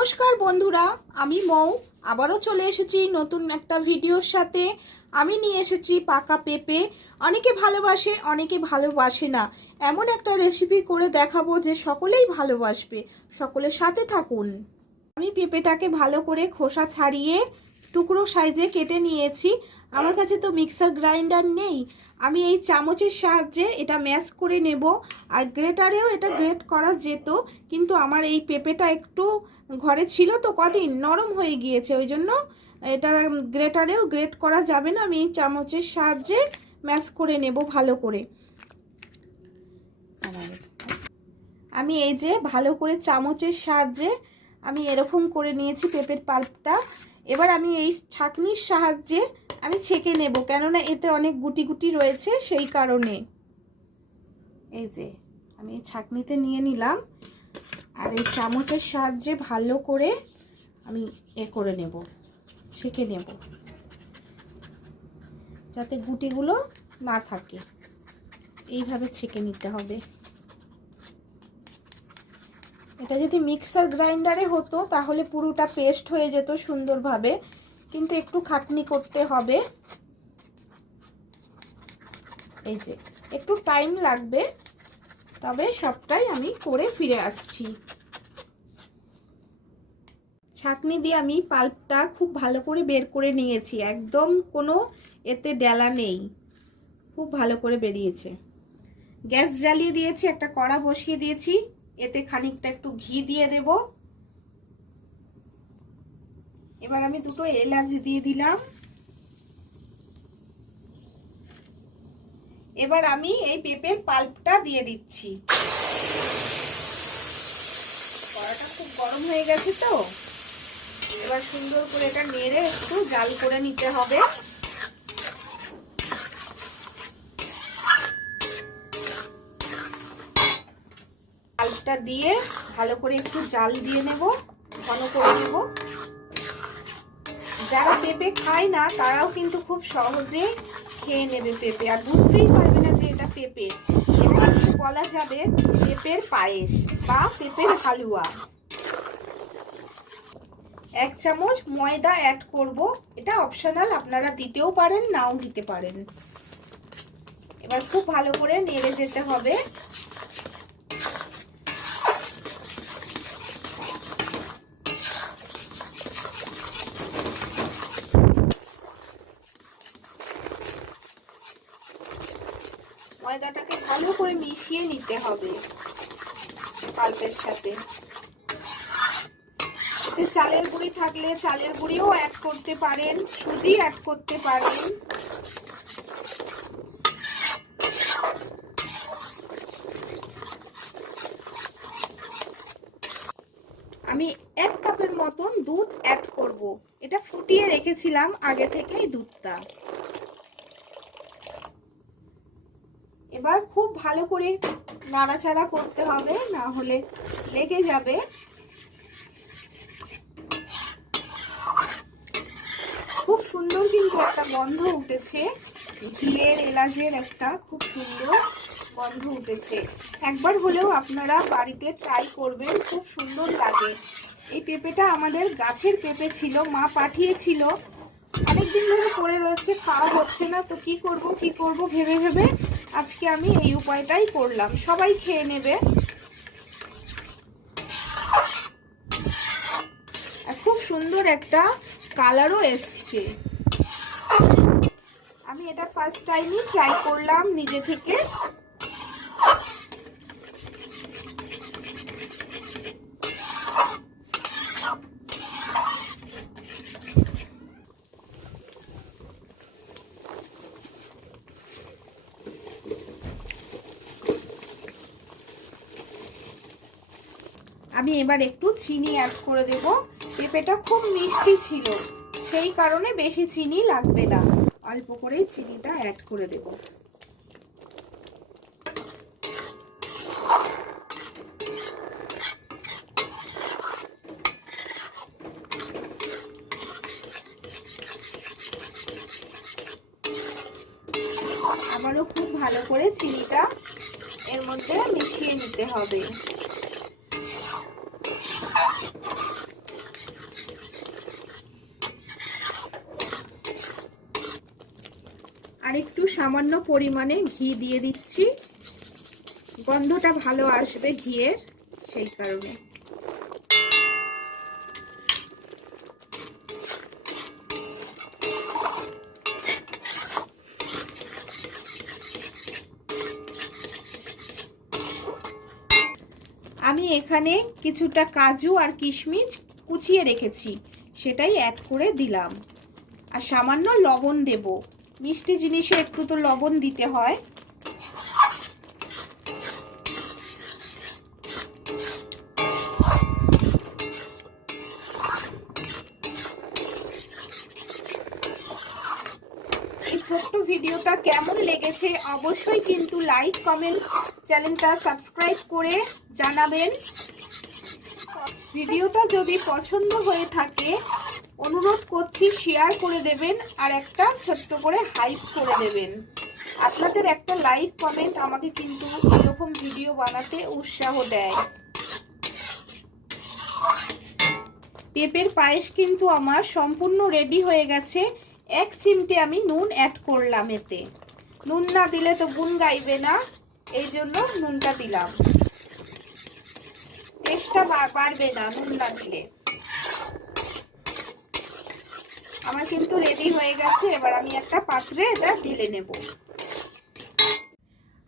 নমস্কার বন্ধুরা, আমি মৌ আবারও চলে এসেছি নতুন একটা ভিডিওর সাথে। আমি নিয়ে এসেছি পাকা পেঁপে। অনেকে ভালোবাসে, অনেকে ভালোবাসে না। এমন একটা রেসিপি করে দেখাবো যে সকলেই ভালোবাসবে। সকলের সাথে থাকুন। আমি পেঁপেটাকে ভালো করে খোসা ছাড়িয়ে টুকরো সাইজে কেটে নিয়েছি। আমার কাছে তো মিক্সার গ্রাইন্ডার নেই, আমি এই চামচের সাহায্যে এটা ম্যাশ করে নেব। আর গ্রেটারেও এটা গ্রেট করা যেত, কিন্তু আমার এই পেঁপেটা একটু ঘরে ছিল তো কদিন, নরম হয়ে গিয়েছে, ওই জন্য এটা গ্রেটারেও গ্রেট করা যাবে না। আমি এই চামচের সাহায্যে ম্যাশ করে নেব ভালো করে। আমি এই যে ভালো করে চামচের সাহায্যে আমি এরকম করে নিয়েছি পেঁপের পাল্পটা। এবার আমি এই ছাঁকনির সাহায্যে আমি ছেঁকে নেব, কেননা এতে অনেক গুটি গুটি রয়েছে, সেই কারণে। এই যে আমি ছাঁকনিতে নিয়ে নিলাম, আর এই চামচের সাহায্যে ভালো করে আমি করে নেব, ছেঁকে নেব, যাতে গুটিগুলো না থাকে। এইভাবে ছেঁকে নিতে হবে। এটা যদি মিক্সার গ্রাইন্ডারে হতো তাহলে পুরোটা পেস্ট হয়ে যেত সুন্দরভাবে, কিন্তু একটু খাটনি করতে হবে। এই যে একটু টাইম লাগবে, তবে সবটাই আমি করে ফিরে আসছি। ছাঁকনি দিয়ে আমি পাল্পটা খুব ভালো করে বের করে নিয়েছি, একদম কোনো এতে ডেলা নেই, খুব ভালো করে বেরিয়েছে। গ্যাস জ্বালিয়ে দিয়েছি, একটা কড়া বসিয়ে দিয়েছি, এতে খানিকটা একটু ঘি দিয়ে দেব। এবার আমি দুটো এলাচ দিয়ে দিলাম। এবার আমি এই পেঁপের পাল্পটা দিয়ে দিচ্ছি। কড়াটা খুব গরম হয়ে গেছে তো, এবার সুন্দর করে এটা নেড়ে একটু জাল করে নিতে হবে। পাল্পটা দিয়ে ভালো করে একটু জাল দিয়ে নেব, ঘন করে নেব। যারা পেঁপে খায় না তারাও কিন্তু খুব সহজে খেয়ে নেবে পেঁপে, আর বুঝতেই পারবে না যে এটা পেঁপে। এটা বলা যাবে পেঁপের পায়েস বা পেঁপের হালুয়া। 1 চামচ ময়দা অ্যাড করব, এটা অপশনাল, আপনারা দিতেও পারেন নাও দিতে পারেন। এবার খুব ভালো করে নেড়ে যেতে হবে। ময়দাটাকে ভালো করে মিশিয়ে নিতে হবে পাল্পের সাথে। এতে চালের গুঁড়ি থাকলে চালের গুঁড়িও অ্যাড করতে পারেন, সুজি অ্যাড করতে পারেন। আমি 1 কাপের মতন দুধ অ্যাড করব, এটা ফুটিয়ে রেখেছিলাম আগে থেকেই দুধটা। এবার খুব ভালো করে নাড়াচাড়া করতে হবে, না হলে লেগে যাবে। খুব সুন্দর কিন্তু একটা গন্ধ উঠেছে, ঘিয়ের এলাচের একটা খুব সুন্দর গন্ধ উঠেছে। একবার হলেও আপনারা বাড়িতে ট্রাই করবেন, খুব সুন্দর লাগে। এই পেঁপেটা আমাদের গাছের পেঁপে ছিল, মা পাঠিয়েছিল, অনেকদিন ধরে পড়ে রয়েছে, খাওয়া হচ্ছে না, তো কি করব ভেবে ভেবে আজকে আমি এই উপায়টাই করলাম, সবাই খেয়ে নেবে। আর খুব সুন্দর একটা কালারও এসছে। আমি এটা ফার্স্ট টাইমই ট্রাই করলাম নিজে থেকে। আমি এবার একটু চিনি অ্যাড করে দেব। পেঁপেটা খুব মিষ্টি ছিল, সেই কারণে বেশি চিনি লাগবে না, অল্প করেই চিনিটা অ্যাড করে দেব। আবারও খুব ভালো করে চিনিটা এর মধ্যে মিশিয়ে নিতে হবে। সামান্য পরিমাণে ঘি দিয়ে দিচ্ছি, গন্ধটা ভালো আসবে ঘিয়ের, সেই কারণে। আমি এখানে কিছুটা কাজু আর কিশমিশ কুচিয়ে রেখেছি, সেটাই অ্যাড করে দিলাম। আর সামান্য লবণ দেব, মিষ্টি জিনিসে একটু তো লবণ দিতে হয়। এই ছোট্ট ভিডিওটা কেমন লেগেছে অবশ্যই কিন্তু লাইক, কমেন্ট, চ্যানেলটা সাবস্ক্রাইব করে জানাবেন। ভিডিওটা যদি পছন্দ হয়ে থাকে অনুরোধ করছি শেয়ার করে দেবেন আর একটা ছোট্ট করে হাইপ করে দেবেন। আপনাদের একটা লাইক কমেন্ট আমাকে কিন্তু এরকম ভিডিও বানাতে উৎসাহ দেয়। পেঁপের পায়েস কিন্তু আমার সম্পূর্ণ রেডি হয়ে গেছে। 1 চিমটে আমি নুন অ্যাড করলাম, এতে নুন না দিলে তো গুণ গাইবে না, এই জন্য নুনটা দিলাম। টেস্টটা বাড়বে না নুন না দিলে। আমার কিন্তু রেডি হয়ে গেছে, এবার আমি একটা পাত্রে এটা ঢেলে নেব।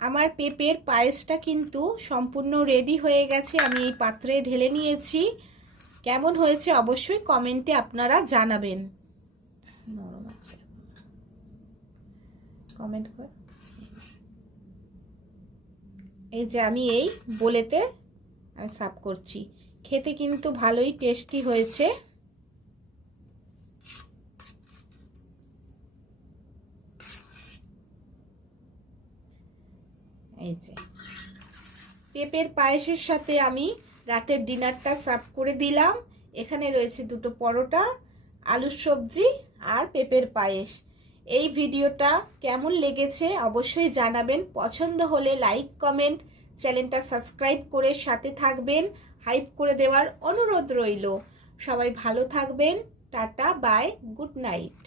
আমার পেঁপের পায়েসটা কিন্তু সম্পূর্ণ রেডি হয়ে গেছে, আমি এই পাত্রে ঢেলে নিয়েছি। কেমন হয়েছে অবশ্যই কমেন্টে আপনারা জানাবেন। কমেন্ট কর। এই যে আমি এই বোলেতে আমি সার্ভ করছি, খেতে কিন্তু ভালোই টেস্টি হয়েছে। এই যে পেঁপের পায়েসের সাথে আমি রাতের ডিনারটা সার্ভ করে দিলাম। এখানে রয়েছে 2টো পরোটা, আলুর সবজি আর পেঁপের পায়েস। এই ভিডিওটা কেমন লেগেছে অবশ্যই জানাবেন। পছন্দ হলে লাইক, কমেন্ট, চ্যানেলটা সাবস্ক্রাইব করে সাথে থাকবেন। হাইপ করে দেওয়ার অনুরোধ রইল। সবাই ভালো থাকবেন। টাটা, বাই, গুড নাইট।